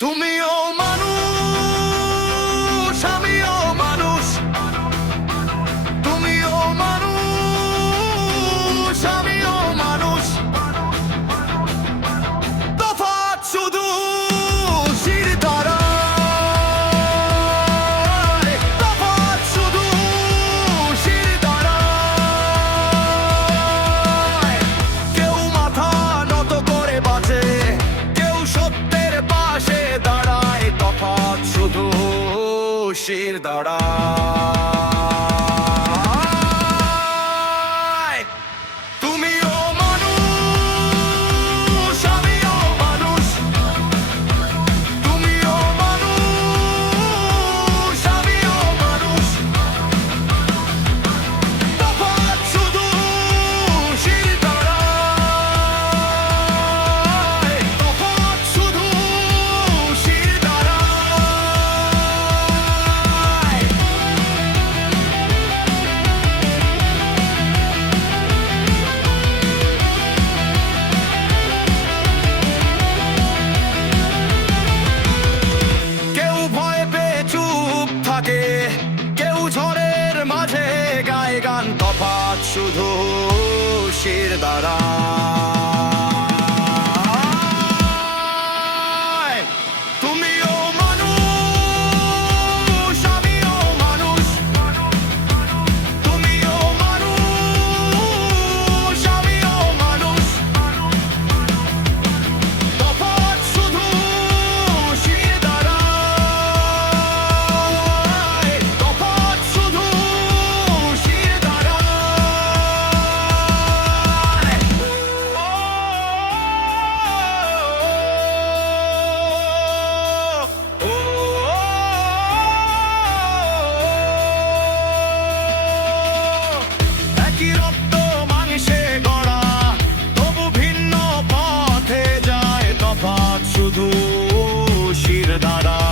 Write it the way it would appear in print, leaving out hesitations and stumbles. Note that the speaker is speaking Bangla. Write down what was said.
তুমিও মানুষ, আমিও মানুষ। তুমিও মানুষ, আমিও মানুষ। তফাৎ শুধু শিরদাঁড়ায়, তফাৎ শুধু শিরদাঁড়ায়। কেউ মাথা নত করে বাঁচে, কেউ সত্যের পাশে দাঁড়ায়। তফাৎ শুধু শিরদাঁড়ায়। তুমিও মানুষ, আমিও মানুষ। তুমিও মানুষ, আমিও মানুষ। তফাৎ শুধু শিরদাঁড়ায়, তফাৎ শুধু শিরদাঁড়ায়। কেউ ভয় পেয়ে চুপ থাকে, কেউ ঝড়ের মাঝে গায় গান। তফাৎ শুধু শিরদাঁড়ায়। তুমিও মানুষ, আমিও মানুষ। তুমিও মানুষ, আমিও মানুষ। তফাৎ শুধু শিরদাঁড়ায়, তফাৎ শুধু শিরদাঁড়ায়। একই রক্ত মাংসে গড়া, তবু ভিন্ন পথে যায়। তফাৎ শুধু শিরদাঁড়ায়।